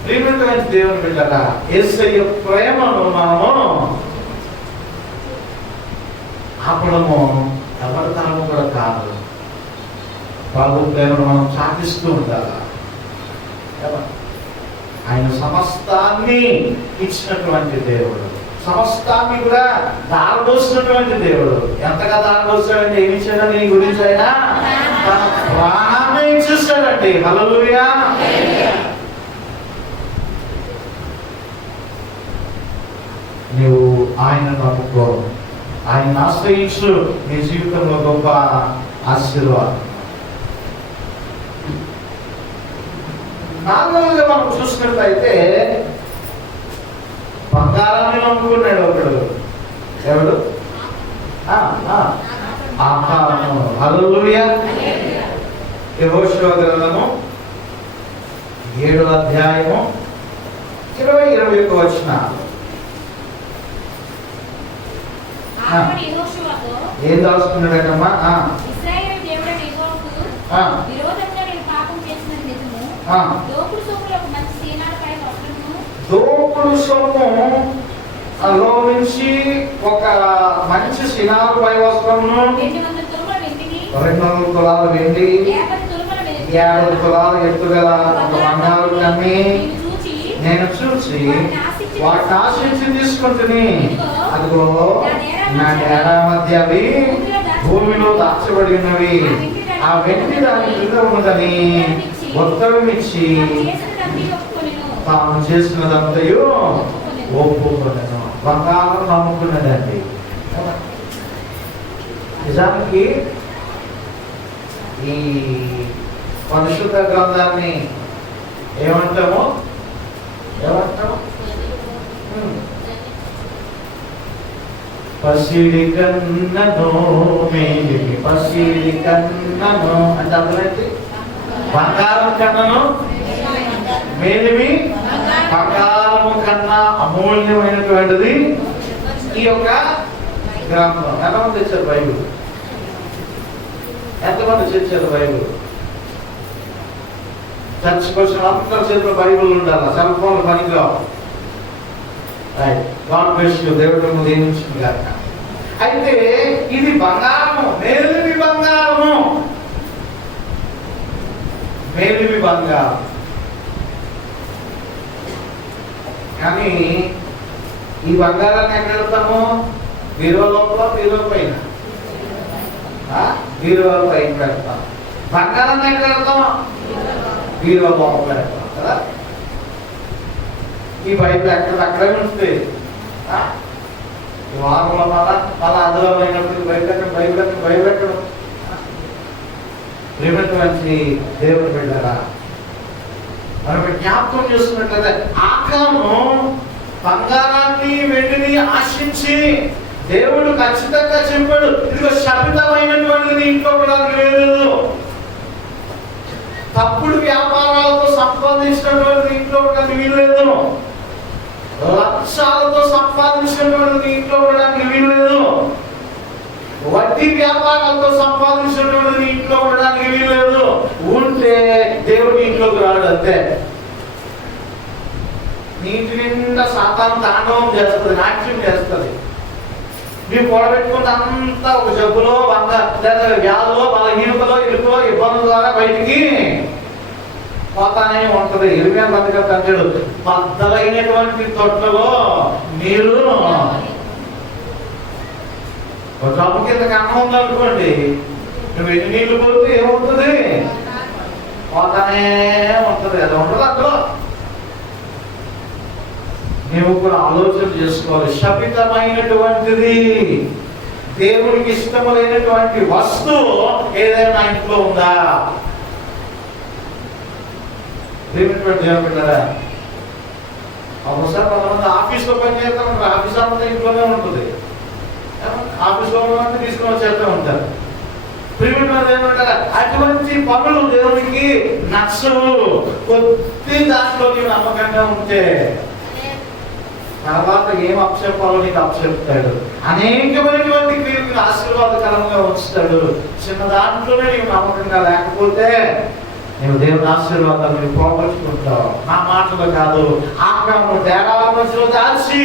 ప్రియమైనటువంటి దేవుని బిడ్డలారా, యేసయ్య ప్రేమను మనము ఆపడము ఎవరి తరము కూడా కాదు. ప్రభు ప్రేమను మనం చాటిస్తూ ఉండాలి. ఆయన సమస్తాన్ని ఇచ్చినటువంటి దేవుడు, సమస్తాన్ని కూడా దారబోసినటువంటి దేవుడు. ఎంతగా దారబోసాడంటే ఏమి ఇచ్చాడని నీ గురించి ఆయన తన ప్రాణాన్ని ఇచ్చేస్తాడండి. హల్లెలూయా. నువ్వు ఆయన నమ్ముకో, ఆయన ఆశ్రయించు, నీ జీవితంలో గొప్ప ఆశీర్వాదం. నార్మల్గా మనం చూసినట్లయితే బంగారాన్ని నమ్ముకున్నాడు ఒకడు. ఎవడు? ఆహారము. హల్లెలూయా. యెహోషువ గ్రంథము 7వ అధ్యాయము 20-21 వచనాలు. ఏం దాచుకున్నాడమ్మా? ఇశ్రాయేలు దేవుడైన యెహోవాకు విరోధంగా నేను పాపం చేసినది నిజము. దోపుడు సొమ్ములకు మంచి సీనాలపై వస్త్రమును, దోపుడు సొమ్ములో నుంచి ఒక మంచి సినాలపై వస్త్రమును, 200 తులాల వెండిని, 200 తులాల వెండి, 50 తులాల ఎత్తుగల ఒక బంగారు కమ్మి నేను చూచి వాటిని ఆశించి తీసుకుంటుని, అదిగో నా నేల మధ్య అవి భూమిలో దాచబడి ఉన్నవి, ఆ వెండి దాని క్రింద ఉన్నదని ఉత్తరమిచ్చి తాను చేసినదంతయు ఒప్పుకున్నాను. బంగారం నమ్ముకున్నదండి. నిజానికి ఈ పరిశుద్ధ గ్రంథాన్ని ఏమంటాము? పసిడి కన్నను మేలిమి, పసిడి కన్నను అంటే అర్థమేంటి? బంగారం కన్నను మేలిమి, బంగారము కన్నా అమూల్యమైనటువంటిది ఈ యొక్క గ్రంథం. ఎంతమంది తెచ్చారు బైబిల్? ఎంతమంది తెచ్చారు బైబిల్? చర్చకు వచ్చిన అందరి చేతిలో బైబిల్ ఉండాలి, సెల్ ఫోన్లు పనికిరావు. రైట్, గాడ్ బ్లెస్ యు, దేవుడు దీవించింది గాక. అయితే ఇది బంగారము, మేలిమి బంగారము, మేలిమి బంగారం. కానీ ఈ బంగారాన్ని ఎక్కడ పెడతాము? బీరువా లోపల, బీరువా పైన, బీరువా పైన పెడతాం. బంగారాన్ని ఎక్కడ పెడతాం? బీరువా లోపల పెడతాం కదా. ఈ బైబిల్ అక్కడే ఉంటుంది. ఈ వారంలో మళ్ళా ఆదివారం అయినప్పుడు బైబిల్ ఎక్కడ ప్రేమటువంటి దేవుడు వెళ్ళారా? మనం జ్ఞాపకం చేస్తున్నట్లయితే ఆకాను బంగారాన్ని వెండిని ఆశించి దేవుడు ఖచ్చితంగా చెప్పాడు, ఇదిగో శపితమైనటువంటిది ఇంట్లో కూడా లేదు. తప్పుడు వ్యాపారాలతో సంపాదించినటువంటిది ఇంట్లో ఉండడానికి వీల్లేదు. లక్షాలతో సంపాదించినటువంటిది ఇంట్లో ఉండడానికి వీల్లేదు. వడ్డీ వ్యాపారాలతో సంపాదించినటువంటిది ఇంట్లో ఉండడానికి వీల్లేదు. ఉంటే దేవుడి ఇంట్లోకి రాడు అంతే. నీటి నిండా సాతాను తాండవం చేస్తుంది, నాట్యం చేస్తుంది. మీరు కూడబెట్టుకుంటే అంతా ఒక జబ్బులో లేదా వ్యాధులో బలహీనతలో ఇరుకులో ఇబ్బందుల ద్వారా బయటికి పోతానే ఉంటది. ఇరుగా బతకంటాడు. బద్దలైనటువంటి తొట్లలో మీరు ఒక జబ్బు కింద అన్నం ఉందనుకోండి, నువ్వు ఎన్ని నీళ్లు పోతే ఏమవుతుంది? పోతానే ఉంటది. అది ఉండదు అందులో. మేము కూడా ఆలోచన చేసుకోవాలి. శపితమైనటువంటిది, దేవుడికి ఇష్టములైనటువంటి వస్తువు ఏదైనా ఇంట్లో ఉందా? దేవుని పెట్టారా? ఒకసారి కొంతమంది ఆఫీస్లో పని చేస్తూ ఉంటారు. ఆఫీస్ అంతా ఇంట్లోనే ఉంటుంది. ఆఫీస్లో ఉన్నంత తీసుకొని వచ్చేస్తూ ఉంటారు. ఏమంటారా? అటువంటి పనులు దేవునికి నచ్చవు. కొద్ది దాంట్లో నీవు నమ్మకంగా ఉంటే తర్వాత ఏం అప్పచెప్పాలో నీకు అప్పచెప్తాడు. అనేకమైనటువంటి క్రియలకు ఆశీర్వాదకరంగా ఉంచుతాడు. చిన్న దాంట్లోనే నీవు నమ్మకంగా లేకపోతే నువ్వు దేవుని ఆశీర్వాదాలు నువ్వు పోగొట్టుకుంటావు. నా మాటలు కాదు, ఆకాను తేడాల మధ్యలో దాచి,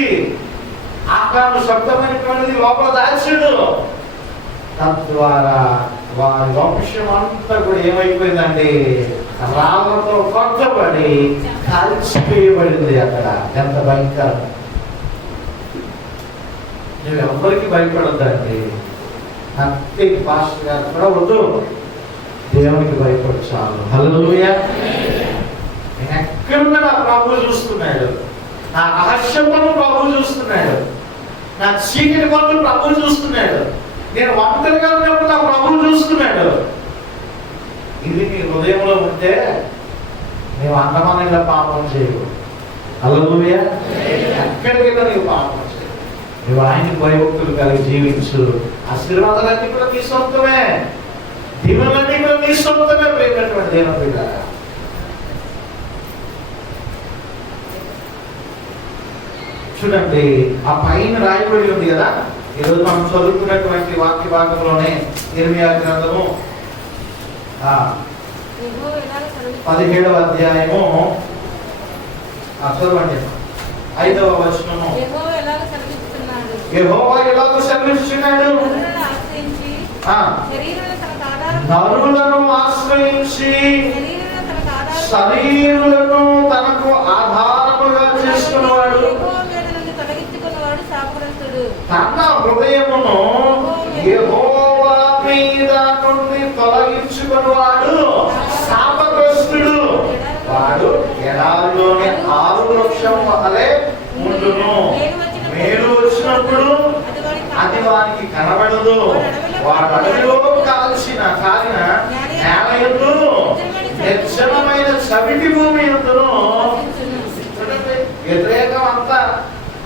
ఆకాను శబ్దమైనటువంటిది లోపల దాచాడు. తద్వారా వారి వంశం అంతా కూడా ఏమైపోయిందండి? రాళ్లతో కొట్టబడి కాల్చివేయబడింది. అక్కడ ఎంత భయంకరం! నువ్వు ఎవరికి భయపడద్దండి. అంతే పాస్టర్ గారు కూడా వద్దు, దేవునికి భయపడచాలు. హల్లెలూయా. నేను ఎక్కడున్నా నా ప్రభు చూస్తున్నాడు. నా రహస్య పనులు ప్రభు చూస్తున్నాడు. నా చీకటి పనులు ప్రభు చూస్తున్నాడు. నేను ఒంటరిగా ఉన్నప్పుడు నా ప్రభు చూస్తున్నాడు. ఇది నీ హృదయంలో ఉంటే నీవు అంతమానంగా పాపం చేయవు. హల్లెలూయా. ఎక్కడికైనా నీవు పాపం చేయవు. నువ్వు ఆయనకి భయభక్తులు కలిగి జీవించు. ఆశీర్వాదాలన్నీ కూడా నీ సొంతమే, దీవులన్నీ కూడా నీ సొంతమే. ప్రేమైనటువంటి దేవుని బిడ్డ, చూడండి ఆ పైన రాయబడి ఉంది కదా. ఈరోజు మనం చదువుకున్నటువంటి వాక్య భాగంలోనే ఇర్మియా గ్రంథము 17వ అధ్యాయము చదవండి 5వ వచనము. యెహోవా ఎలాగో సెలవిస్తున్నాడు, నరులను ఆశ్రయించి శరీరులను తనకు ఆధారముగా చేసుకున్నవాడు, తన హృదయమును యెహోవా మీద నుండి తొలగించుకున్నవాడు శాపగ్రస్తుడు. వాడు ఎడారిలోని ఆరు వృక్షం వలె ఉండును. మేలు వచ్చినప్పుడు అది వానికి కనబడదు. వాడు అడవిలో కాలిన నేల యందు నిర్జనమైన చవిటి భూమి యందును. వ్యతిరేకం అంతా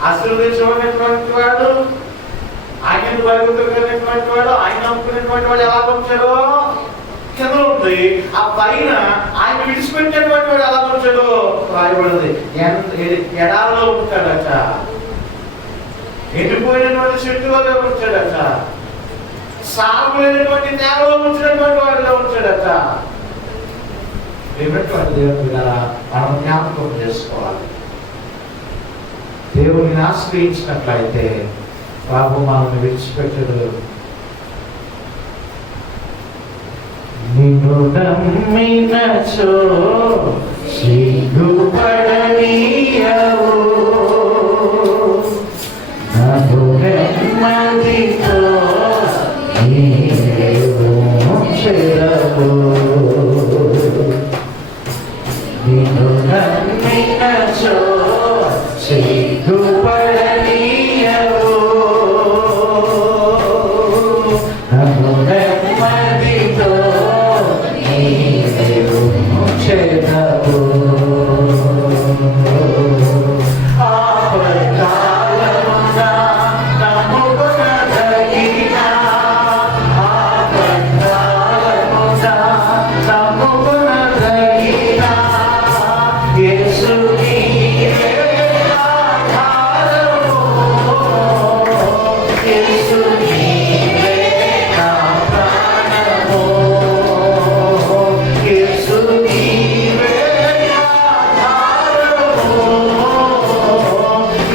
ఆశీర్వదించబడినటువంటి వాడు, ఆయన భయపడుతున్నటువంటి వాడు, ఆయన నమ్ముకునేటువంటి వాడు ఎలా వచ్చాడో కింద ఉంది. ఆ పైన ఆయన విడిచిపెట్టినటువంటి వాడు ఎలా వచ్చాడో రాయబడింది. ఎడారిలో ఉంటాడట, ఎండిపోయినటువంటి చెట్టు వల్ల వచ్చాడట, సాగు లేనటువంటి నేలలో ఉంచినటువంటి వాడిలో ఉంచాడట. ప్రియమైనటువంటి దేవుని బిడ్డలారా, మనం జ్ఞాపకం చేసుకోవాలి. దేవుని ఆశ్రయించినట్లయితే ప్రభు మనల్ని విడిచిపెట్టడు. నిన్ను నమ్మినచో సిగ్గుపడనీయవు, నన్ను నెమ్మదితో నీవు చెరవు. నిన్ను నమ్మినచో సిగ్గుపడనీయవు, నన్ను నెమ్మదితో నీవు చెరవు. ఆపత్కాలమున నమ్ముకొనదగిన, ఆపత్కాలమున నమ్ముకొనదగిన యేసు నీవే ఆధారము, యేసు నీవే నా ప్రాణము, యేసు నీవే ఆధారము,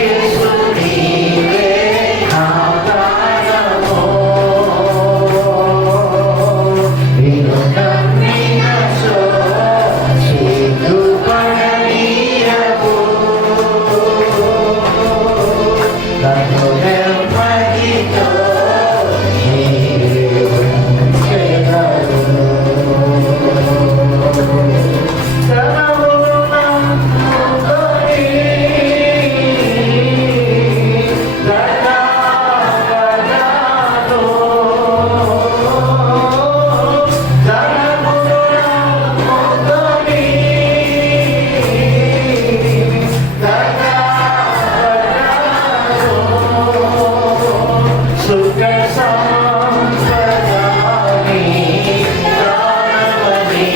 యేసు నీవే నా ప్రాణము. నిన్ను నమ్మినచో సిగ్గుపడనీయవు, నన్ను నెమ్మదితో నీవు చెరవు. ధనమును నమ్ముకొని ధనపడను, ధనమును నమ్ముకొని ధనపడను, సుఖ సంపదని ప్రాణమని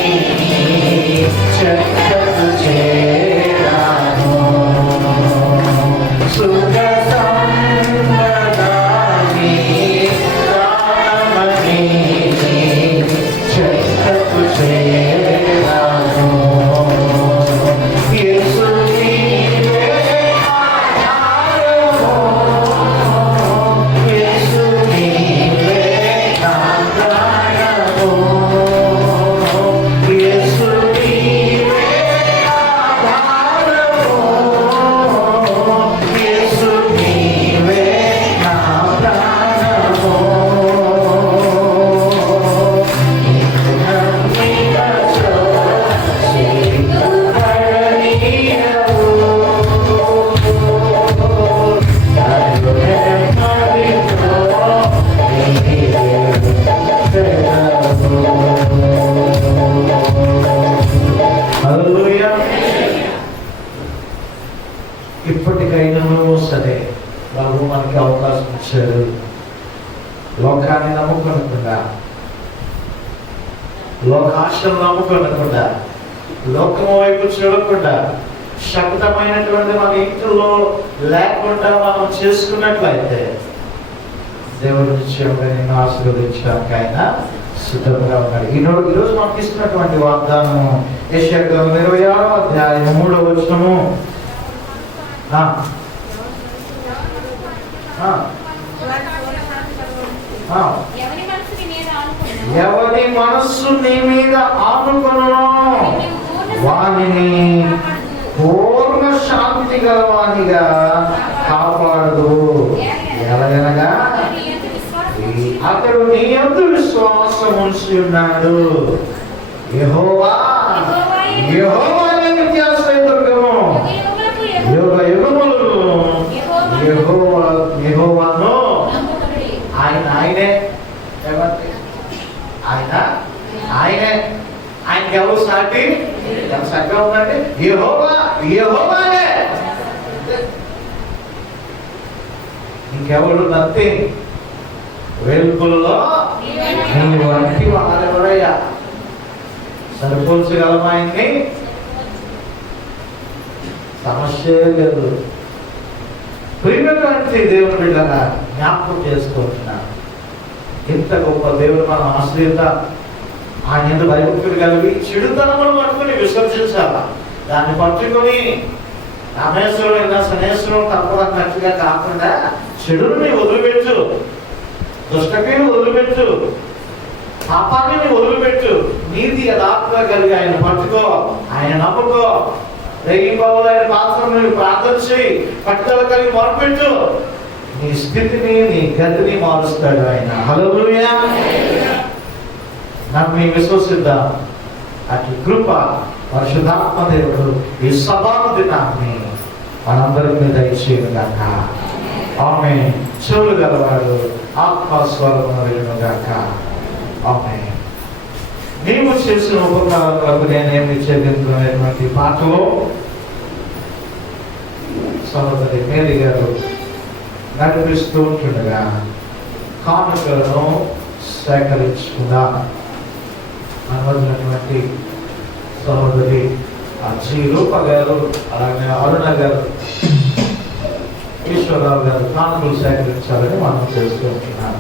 చెక్కకు చేరాను, సుఖ సంపదని ప్రాణమని చెక్కకు చేరాను. యేసు నీవే ఆధారము, యేసు నీవే నా ప్రాణము, యేసు నీవే ఆధారము, యేసు నీవే నా ప్రాణము. నిన్ను నమ్మినచో సిగ్గుపడనీయవు, నన్ను నెమ్మదితో నీవు చెరవు. హల్లెలూయా. ఇప్పటికైనాను సరే ప్రభు మనకి అవకాశం ఇచ్చారు. లోకాన్ని నమ్ముకొనకుండా, లోకాశను నమ్ముకొనకుండా, లోకము వైపు చూడకుండా, శబ్దమైనటువంటి మన ఇంట్లో లేకుండా మనం చేసుకున్నట్లయితే దేవుడు నిశ్చయంగా నిన్ను ఆశీర్వదించడానికి ఆయన సిద్ధంగా ఉన్నాడు. ఈరోజు మనకి ఇస్తున్నటువంటి వాగ్దానం యెషయా గ్రంథం 26వ అధ్యాయం 3వ వచనము. ఎవరి మనస్సు నీ మీద ఆనుకొనునో వానిని పూర్ణ శాంతి గలవానిగా కాపాడదు. ఎలాగనగా అతడు నీ యందు విశ్వాసం ఉంచి ఉన్నాడు. యెహోవా యెహోవా నీ నిత్యాశ్రయ దుర్గము, యుగ యుగములు యెహోవాను. ఆయనే ఆయనకి ఎవరు సాటి? ఎంత చక్కగా ఉందండి. యెహోవానే, ఇంకెవరు నత్తి. వెలుగుల్లో నీ వంటి వారెవరయ్యా? సరిపోల్చగలమా ఆయన్ని? సమస్య లేదు. ప్రియమైనటువంటి దేవుని బిడ్డగా జ్ఞాపకం చేసుకుంటున్నా, ఇంత గొప్ప దేవుడు మనం ఆశ్రయిద్దాం. ఆయన ఎందుకు భయభక్తులు కలిగి చెడుతనమును పట్టుకుని విసర్జించాలా. దాన్ని పట్టుకొని రామేశ్వరం సనేశ్వరం తప్పదన్నట్టుగా కాకుండా చెడుని వదిలిపెట్టు, దుష్టక్రియను వదిలిపెట్టు, పాపాన్ని వదిలిపెట్టు, నీతి యథార్థంగా కలిగి ఆయన పట్టుకో, ఆయన నమ్ముకో. రేగి బాబులు ఆయన పాత్రను ప్రార్థన చేయి, పట్టుదల కలిగి మొరపెట్టు. నీ స్థితిని నీ గతిని మారుస్తాడు ఆయన. హల్లెలూయా. నమ్మి విశ్వసిద్దాం. అటు కృప పరిశుద్ధాత్మ దేవుడు ఈ సభాను దినాన్ని మనందరి మీద ఇచ్చేను గాక. ఆమె చెవులు గలవాడు ఆత్మస్వరము వినును గాక. ఆమె నీవు చేసిన ఉపకారాలకు నేనేమి చెల్లించుకునేటువంటి పాటలో సహోదరి మేరీ గారు నడిపిస్తూ ఉంటుండగా కానుకలను సేకరించుకుందా అనవలసినటువంటి సహోదరి జి రూప గారు, అలాగే అరుణ గారు, ఈశ్వరరావు గారు కానుకలు సేకరించాలని మనం చేస్తూ ఉంటున్నాం.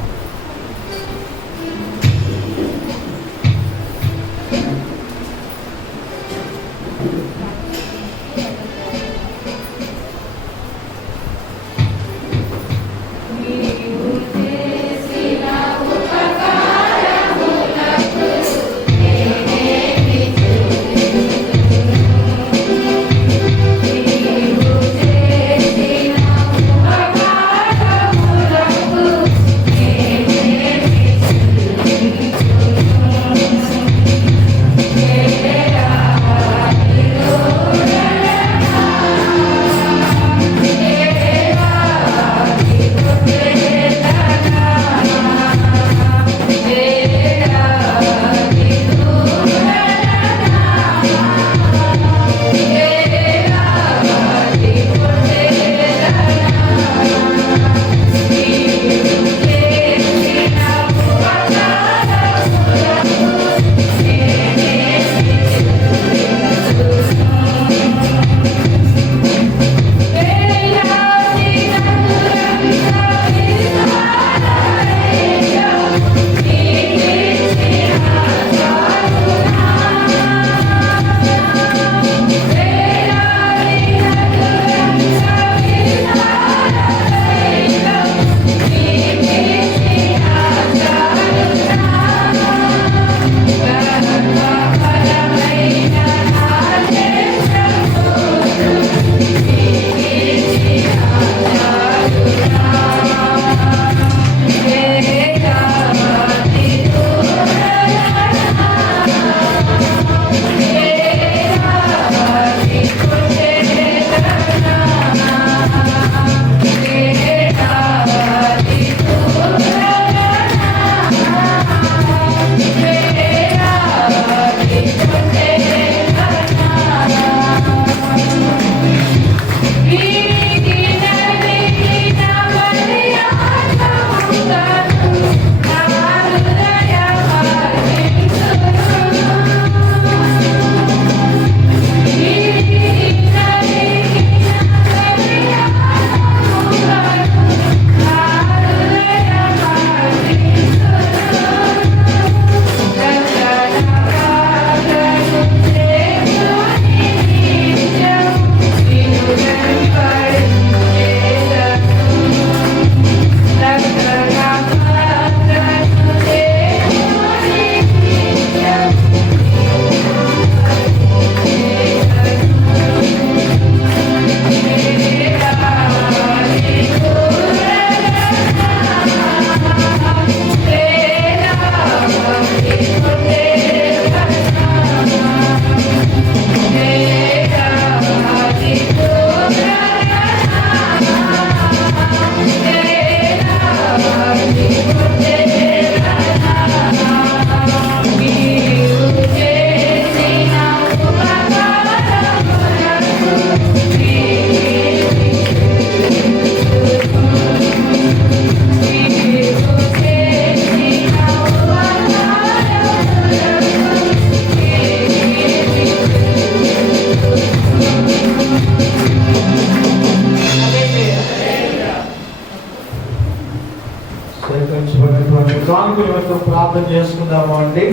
ప్రార్థన చేసుకుందాము అండి.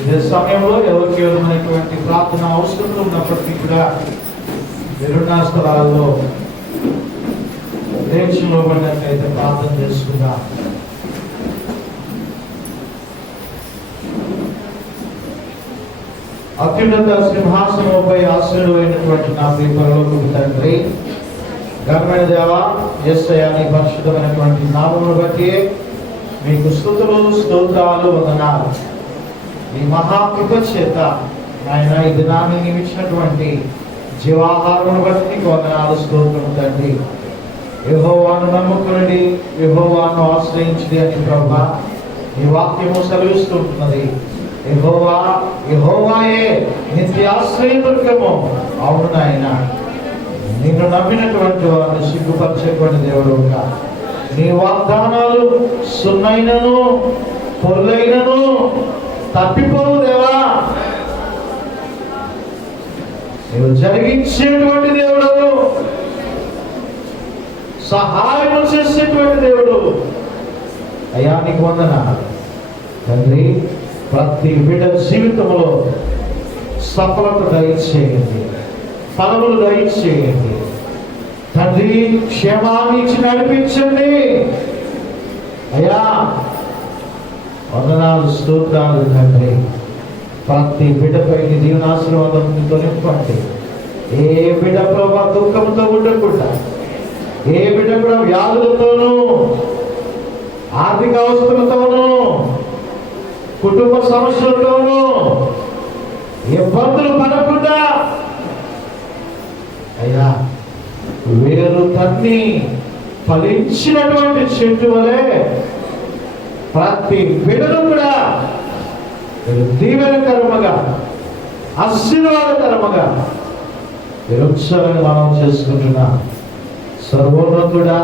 ఇదే సమయంలో ఎవరికి విధమైనటువంటి ప్రార్థన అవసరం ఉన్నప్పటికీ కూడా మీరున్న స్థలాల్లో దేశంలో పడినట్లయితే ప్రార్థన చేసుకుందాం. అత్యున్నత సింహాసనంపై ఆశీర్వైనటువంటి నా ప్రియ పరలోకపు తండ్రి, ఘనమైన దేవా, యేసయ్యా నీ పరిశుద్ధమైనటువంటి నామమును బట్టి మీకు స్తుతులు స్తోత్రాలు వందనాలు. ఈ మహాకృప చేత ఆయన ఈ దినాన్ని నియమించినటువంటి జీవాహారమును బట్టి నీకు వందనాలు స్తోత్రము తండ్రి. యెహోవాను నమ్ముకునండి, యెహోవాను ఆశ్రయించండి అని ప్రభువా నీ వాక్యము సెలవిస్తుంటున్నది. యెహోవా యెహోవాయే నిత్య ఆశ్రయదుర్గము. అవును నాయన, నిన్ను నమ్మినటువంటి వారిని సిగ్గుపరచేటువంటి దేవుడుగా నీ వాగ్దానాలు సున్నైనను పొర్లైనను తప్పిపోవు దేవా. నీవు జరిగించేటువంటి దేవుడు, సహాయం చేసేటువంటి దేవుడు. అయ్యా నీకు వందనాలు తండ్రి. ప్రతి బిడ్డ జీవితంలో సఫలత దయచేయండి, ఫలములు దయచేయండి తండ్రి. క్షేమాన్ని ఇచ్చి నడిపించండి అయ్యా. వందనాలు స్తోత్రాలు తండ్రి. ప్రతి బిడ్డపై దీవెనాశీర్వాదంతో నింపండి. ఏ బిడ్డ ప్రభా దుఃఖంతో ఉండకుండా, ఏ బిడ్డ కూడా వ్యాధులతోనూ ఆర్థిక అవసరాలతోనూ కుటుంబ సమస్యలతోనూ ఇబ్బందులు పడకుండా అయ్యా వేరు తన్ని ఫలించినటువంటి చెట్టు వలె ప్రతి బిడ్డను కూడా దీవెనకరముగా ఆశీర్వాదకరముగా నిరుత్సాహాన్ని మనం చేసుకుంటున్నా. సర్వోన్నతుడా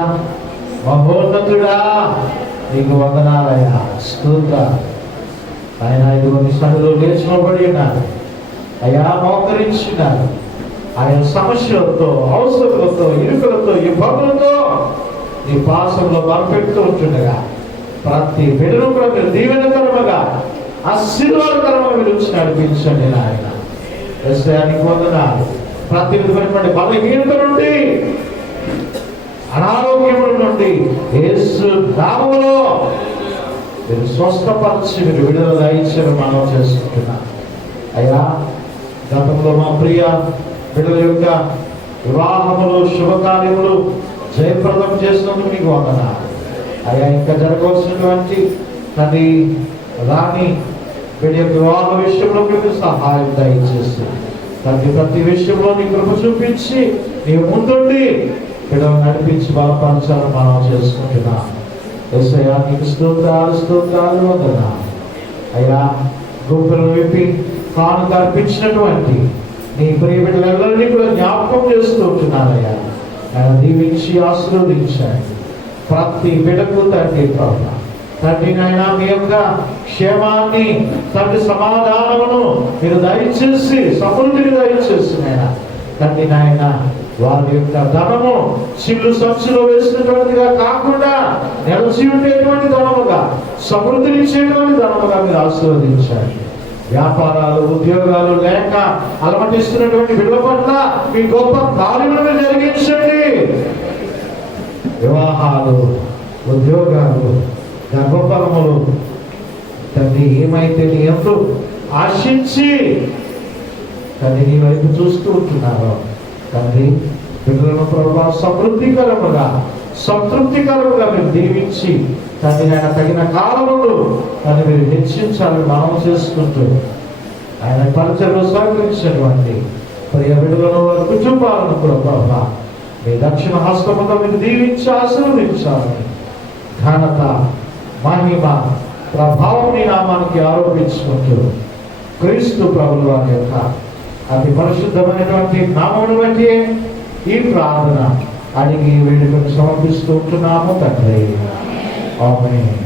మహోన్నతుడా నీకు వందనాలయ్యా, స్తోత్ర. ఆయన ఇదిగోని సన్నిధిలో లేచినబడి ఉన్నారు అయ్యా, మోకరించినారు. ఆయన సమస్యలతో, అవసరాలతో, ఇరుకులతో, ఇబ్బందులతో నీ పాసంలో బలపెడుతూ ఉంటుండగా ప్రతి బిడ్డను కూడా మీరు దీవెనకరముగా ఆశీర్వాదకరముగా మీరు ఉంచి నడిపించండి నాయన. యేసయ్యానికి వందనాలు. ప్రతి విధమైనటువంటి బలహీనత నుండి, అనారోగ్యముల నుండి యేసు నామములో మీరు స్వస్థపరిచి మీరు విడుదల దయచేయడం మనం చేసుకుంటున్నా అయ్యా. గతంలో మా ప్రియ బిడ్డల యొక్క వివాహములు, శుభకార్యములు జయప్రదం చేసినందుకు మీకు వందనాలు అయ్యా. ఇంకా జరగవలసినటువంటి తల్లి రాణి బిడ్డ యొక్క వివాహ విషయంలో మీకు సహాయం దయచేసి ప్రతి విషయంలో నీ కృప చూపించి నీ ముందుండి బిడ్డలు నడిపించి బలపరచాలని మనం చేసుకుంటున్నా. యేసయ్యా నీకు స్తోత్రాలు స్తోత్రాలు వందనాలు అయ్యా. గుంపులు విప్పి కానుక అర్పించినటువంటి నీ ప్రియ బిడ్డలందరినీ కూడా జ్ఞాపకం చేస్తూ ఉంటున్నారయ్యా. ఆయన దీవించి ఆశీర్వదించండి ప్రతి బిడ్డకు తండ్రి ప్రభు. తండ్రి నాయన మీ యొక్క క్షేమాన్ని, తండ్రి సమాధానమును మీరు దయచేసి సమృద్ధిని దయచేసి నాయన తండ్రి నాయన వారి యొక్క ధనము చిల్లు సంచులో వేసినటువంటిదిగా కాకుండా నిలిచి ఉండేటువంటి ధనముగా, సమృద్ధినిచ్చేటువంటి ధనముగా మీరు ఆశీర్వదించండి. వ్యాపారాలు, ఉద్యోగాలు లేక అలమటిస్తున్నటువంటి బిడ్డల పట్ల మీ గొప్ప కార్యములను జరిగించండి. వివాహాలు, ఉద్యోగాలు, గర్భఫలములు తండ్రి ఏమైతే నీ ఎంతో ఆశించి తండ్రి నీ వైపు చూస్తూ ఉంటున్నారో తండ్రి బిడ్డలను ప్రభావ సమృద్ధికరముగా సంతృప్తికరముగా మీరు దీవించి తండ్రి ఆయన తగిన కాలములు తను మీరు హెచ్చించాలని మనం చేసుకుంటూ ఆయన పరిచయలో సహకరించినటువంటి ప్రియ బిడ్డలను, వారి కుటుంబాలను కూడా ప్రభావ మీ దక్షిణ హస్తముతో మీరు దీవించి ఆశీర్వదించాలని ఘనత, మహిమ, ప్రభావం నీ నామానికి ఆరోపించుకుంటూ క్రీస్తు ప్రభుల వారి యొక్క అతి పరిశుద్ధమైనటువంటి నామమును బట్టి ఈ ప్రార్థన అడిగి వేడుకను సమర్పిస్తూ ఉంటున్నాము తండ్రి. ఆమేన్.